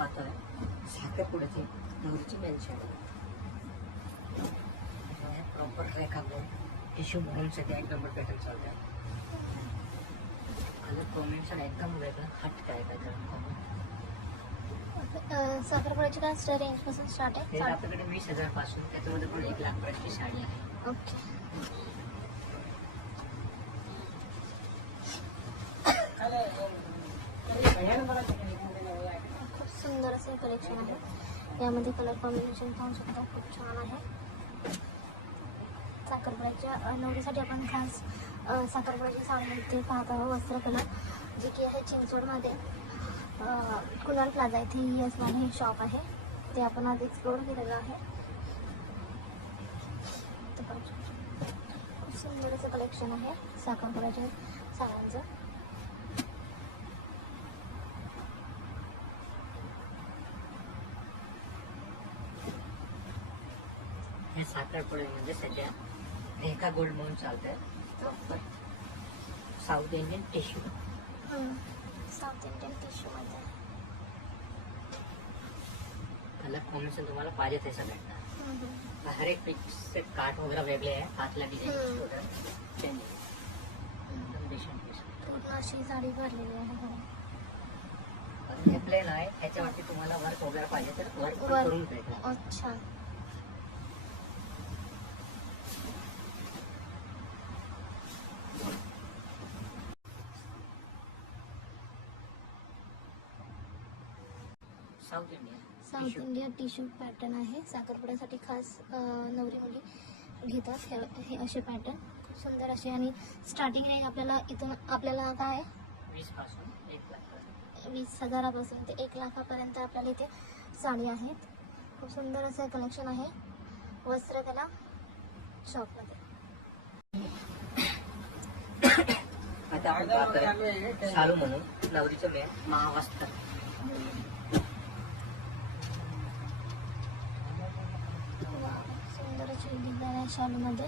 पाहतोय साखरपुड्याची नवरीची mention proper रेखा tissue म्हणून सध्या एक नंबर पॅटर्न चालत आहे. कलर कॉम्बिनेशन एकदम वेगळं हट काय काय साखरपुड्याची काय रेंज पासून स्टार्ट आहे? ते आपल्याकडे 20,000 पासून, त्याच्यामध्ये पण 1 लाख पर्यंतची साडी आहे. ओके. खूप सुंदर असं कलेक्शन आहे. यामध्ये कलर कॉम्बिनेशन पाहू शकता, खूप छान आहे. साखरपुड्याच्या नवरीसाठी आपण खास साखरपुड्याची साडीमध्ये पाहत आहोत. वस्त्रकला जी की आहे चिंचवडमध्ये कुणाल प्लाझा इथे ही असणारे हे शॉप आहे. ते आपण आज एक्सप्लोअर केलेलं आहे. खूप सुंदर असं कलेक्शन आहे साखरपुड्याच्या साड्यांचं. हे साखरपुडे म्हणजे सध्या रेखा गोल्ड म्हणून चालत आहे. South Indian tissue, south Indian टिश्यूमध्ये कलर कॉम्बिनेशन तुम्हाला पाहिजे तसं भेटणार. हर एक पिक्सचे काठ वगैरे वेगळे आहे. हातला डिझाईन पूर्ण अशी साडी भरलेली आहे. हे प्लेन आहे, ह्याच्यावरती तुम्हाला वर्क वगैरे पाहिजे तर वर्क करून भेटणार. अच्छा. South Indian south India tissue pattern आहे. साखरपुड्यासाठी खास नवरी मुली घेतात हे असे पॅटर्न. खूप सुंदर असे. आणि स्टार्टिंग रेंज आपल्याला इथून आपल्याला काय 20 पासून 1 लाख 20,000पासून ते 1 लाखापर्यंत आपल्याला इथे साडी आहेत. खूप सुंदर असं कलेक्शन आहे वस्त्रकला शॉपमध्ये. आता आपण पाहतोय शालू म्हणून नवरीचं मेन महावस्त्र. सुंदर अशी डिझाईन आहे शालूमध्ये.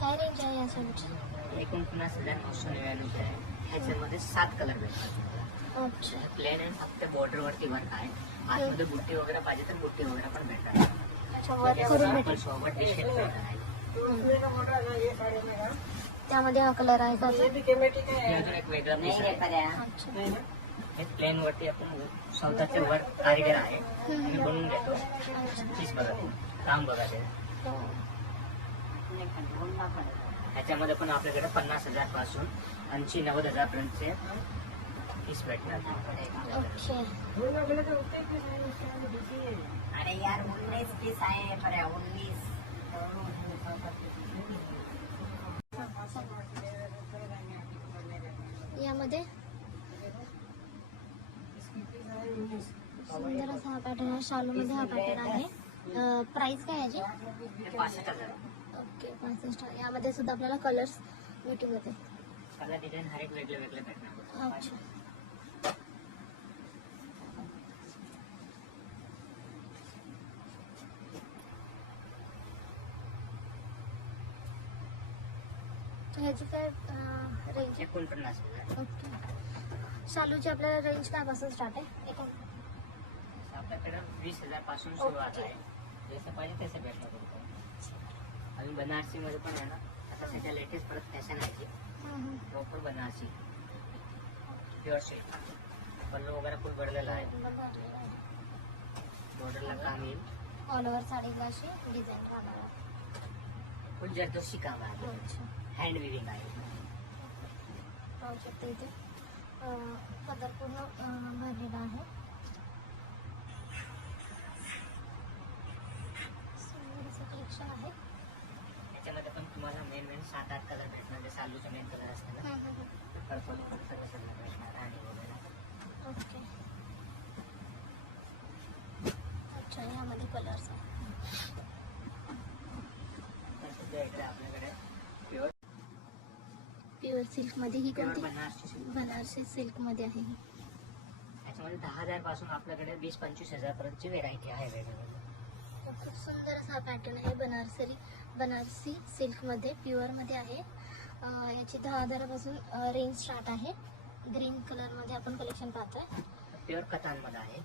काय रेंज आहे या शालूची? 49,999 आहे. ह्याच्यामध्ये 7 कलर भेटतात. अच्छा. प्लेन आहे, फक्त बॉर्डर वरती वर्क आहे. आतमध्ये बुट्टी वगैरे पाहिजे तर बुट्टी वगैरे पण भेटतात. अच्छा, वर्क करून भेटेल. सोबत टी-शर्ट भेटणार आहे. त्यामध्ये हा कलर आहे का? हे अजून एक वेगळा पीस आहे. अच्छा. हे प्लेन वरती आपण स्वतःचे वर्क कारिगर आहे आणि बनवून घेतो. पीस बघा ते, काम बघा ते. ह्याच्यामध्ये पण आपल्याकडे 50,000 पासून 80-90,000 पर्यंतचे पीस भेटणार. ओके. अरे यार 19 पीस आहे. 19 यामध्ये सुंदर असा हा पॅटर्न आहे. शालूमध्ये हा पॅटर्न आहे. प्राइस काय याची? 65,000. ओके, 65. यामध्ये सुद्धा आपल्याला कलर्स भेटून जाते. कलर डिझाईन हर एक वेगळे वेगळे भेटणार. अच्छा. ह्याची काय रेंज? 49,000. ओके. शालूची आपल्याला रेंज काय पासून स्टार्ट आहे? आपल्याकडे 20,000 पासून सुरुवात आहे. जसं पाहिजे तसं भेटणार तुम्हाला. आणि बनारसी मध्ये पण आहे ना, आता सध्या लेटेस्ट परत फॅशन आहे की प्रॉपर बनारसी प्युअर सिल्क. पल्लू वगैरे फुल भरलेला आहे. बॉर्डरला काम येईल. ऑल ओव्हर साडीला अशी डिझाईन राहणार आहे. फुल जरदोशी काम आहे. अच्छा. हँड विविंग आहे. पाहू शकते इथे पदर पूर्ण भरलेला आहे. सुंदर असं कलेक्शन आहे. त्याच्यामध्ये पण तुम्हाला मेन 7-8 कलर भेटणार. जसं आलूचे मेन कलर असतात ना, पर्पल सगळं भेटणार आणि वगैरे. ओके. अच्छा, यामध्ये कलर्स आहे. सध्या इकडे आपल्याकडे प्युअर सिल्कमध्ये ही प्युअर कोणती? बनारसी सिल्क. बनारसी सिल्कमध्ये आहे ही. त्याच्यामध्ये 10,000 पासून आपल्याकडे 20-25,000 पर्यंतची व्हेरायटी आहे वेगवेगळी. खूप सुंदर असा पॅटर्न आहे. बनारसी सिल्कमध्ये प्युअरमध्ये आहे. याची 10,000पासून रेंज स्टार्ट आहे. ग्रीन कलरमध्ये आपण कलेक्शन पाहतोय. प्युअर कथांमध्ये आहे.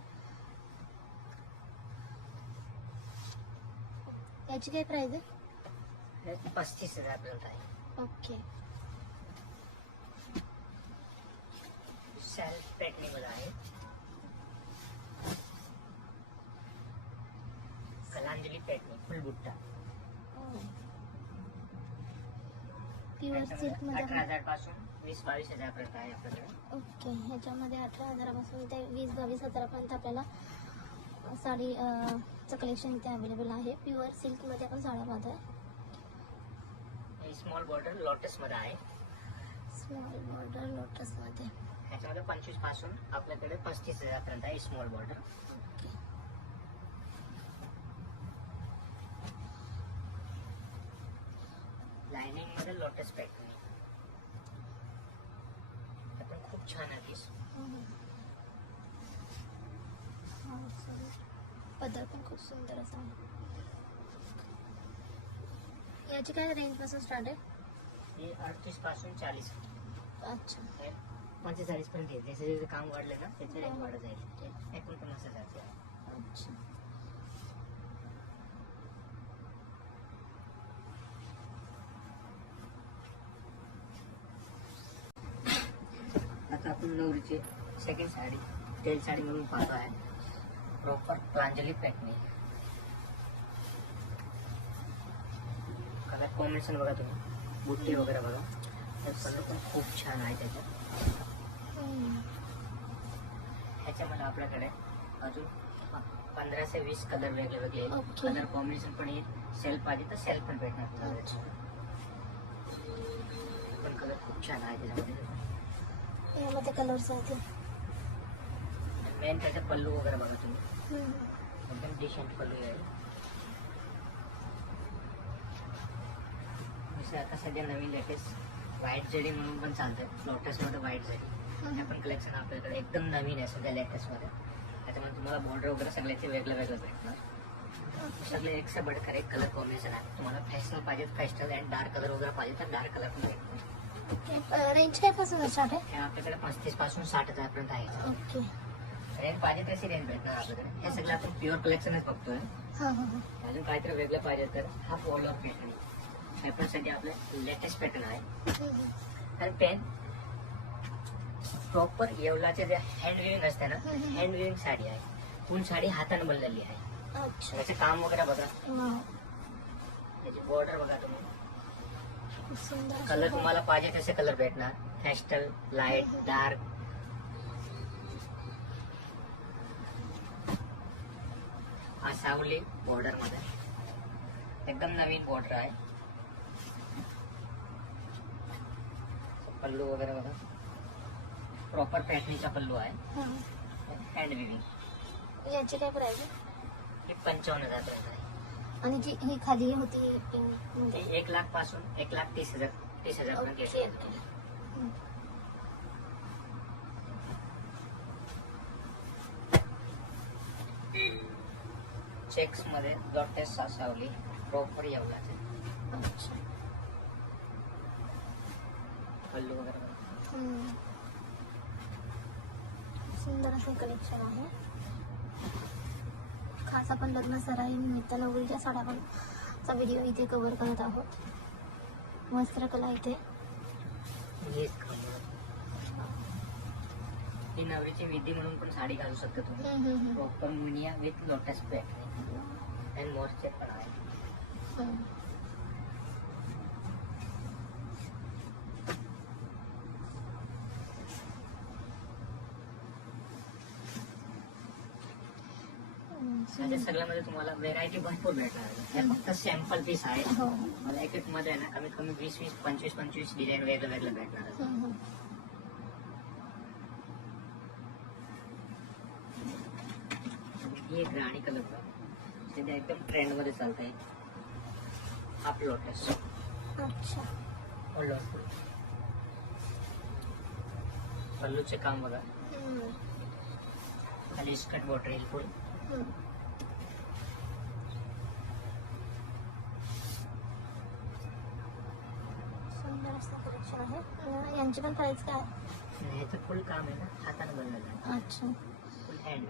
याची काय प्राइस आहे? हे 35,000 पर्यंत आहे. ओके. सेल्फ पॅटर्नमध्ये आहे. कलांजली पॅटर्न फुल बुट्टा. प्युअर सिल्क मध्ये 18,000 पासून 20-22,000 पर्यंत आहे आपल्याकडे. ओके. ह्याच्यामध्ये 18,000पासून ते 20-22,000पर्यंत आपल्याला साडीचं कलेक्शन इथे अवेलेबल आहे. प्युअर सिल्कमध्ये आपण साड्या पाहतोय. स्मॉल बॉर्डर लोटस मध्ये आहे. स्मॉल बॉर्डर लोटसमध्ये. ह्याच्यामध्ये 25 पासून आपल्याकडे 35,000 पर्यंत आहे स्मॉल बॉर्डर. ओके. लाइनिंग मध्ये लोटस पॅटर्न पण खूप छान आहे पीस. पदर पण खूप सुंदर असा आहे. याची काय रेंज पासून स्टार्ट आहे? हे 38 पासून 40. अच्छा. 45 पर्यंत येईल. जसे जसे काम वाढले ना त्याची रेंज वाढत जाईल. 49,000 आहे. अच्छा. आता आपण नवरीची सेकंड साडी तेल साडी म्हणून पाहतो आहे. Proper Pranjali pattern. Colour combination बघा तुम्ही. बुट्टी वगैरे बघा. कलर पण खूप छान आहे त्याच्यात. ह्याच्यामध्ये आपल्याकडे अजून 15 ते 20 कलर वेगळे वेगळे येईल. Okay. कलर कॉम्बिनेशन पण येईल. सेल्फ पाहिजे तर सेल्फ पण भेटणार तुम्हाला. पण कलर खूप छान आहे त्याच्यामध्ये. यामध्ये कलर्स आहेत. मेन त्याचा पल्लू वगैरे बघा तुम्ही. एकदम डिसेंट पल्लू आहे. जसं आता सध्या नवीन लेटेस्ट व्हाईट जरी म्हणून पण चालतंय. लोटस मध्ये व्हाईट जरी हे पण कलेक्शन आपल्याकडे एकदम नवीन आहे सध्या लेटेस्ट मध्ये. त्याच्यामध्ये तुम्हाला बॉर्डर वगैरे सगळ्याचे वेगळं वेगळं भेटणार. सगळे एक से बढ़कर एक कलर कॉम्बिनेशन आहे. तुम्हाला फॅशनल पाहिजे फॅशनल अँड डार्क कलर वगैरे पाहिजे तर डार्क कलर पण भेटणार. रेंज काय पासून स्टार्ट आहे? हे आपल्याकडे 35 पासून 60,000 पर्यंत आहे. ओके. रेंज पाहिजे तशी रेंज भेटणार आपल्याकडे. हे सगळं आपण प्युअर कलेक्शनच बघतोय. हां हां हां. अजून काहीतरी वेगळं पाहिजे तर हा फॉलोअर पॅटर्न. हे पण सध्या आपलं लेटेस्ट पॅटर्न आहे. आणि पेन प्रॉपर येवलाचे जे हँड विविंग असते ना हँड विविंग साडी आहे. फुल साडी हाताने बनलेली आहे. अच्छा. त्याचे काम वगैरे बघा. वाव. त्याची बॉर्डर बघा तुम्ही. खूप सुंदर. कलर तुम्हाला पाहिजे तसे कलर भेटणार. Pastel light dark. हा सावली बॉर्डर मध्ये एकदम नवीन बॉर्डर आहे. पल्लू वगैरे बघा. प्रॉपर पॅटर्नचा पल्लू आहे. हां. Hand viewing. याची काय प्राइस आहे? ही 55,000 पर्यंत आहे. आणि जी ही खाली होती पिंक ते मध्ये. 1 लाख पासून 1,30,000 30,000 पर्यंत ओके. येते. चेक्स मध्ये लोटस सावली प्रॉपर येवलाचे अच्छा. पल्लू वगैरे बघा. सुंदर असे कलेक्शन आहे. खास आपण लग्न सराई निमित्त नवरीच्या साड्या पण चा व्हिडिओ इथे कव्हर करत आहोत. वस्त्रकला इथे. हेच कलर. ही नवरीची विधी म्हणून पण साडी घालू शकता तुम्ही. Proper Muniya with lotus pattern and मोर्चे पण आहे. माझ्या सगळ्यामध्ये तुम्हाला व्हेरायटी भरपूर भेटणार आहे. हे फक्त सॅम्पल पीस आहे. हो. मला एक मध्ये आहे ना कमीत कमी 20-20 25-25 डिझाईन वेगळं वेगळं भेटणार आहे. ही एक राणी कलर सध्या एकदम ट्रेंड मध्ये चालत आहे. Half lotus. अच्छा. पल्लूचे काम बघा. खाली स्कर्ट बॉर्डर येईल फुल. सुंदर असं यांची पण प्राइस काय आहे? ह्याचं फुल काम आहे ना, हाताने बनलेलं आहे, अच्छा. फुल हँड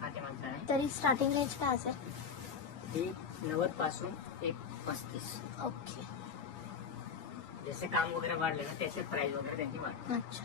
पाठीमागचं आहे. तरी स्टार्टिंग रेंज काय असेल? ती 90 पासून 35. ओके. जसे काम वगैरे वाढले ना त्याचे प्राइस वगैरे त्यांची वाढते. अच्छा.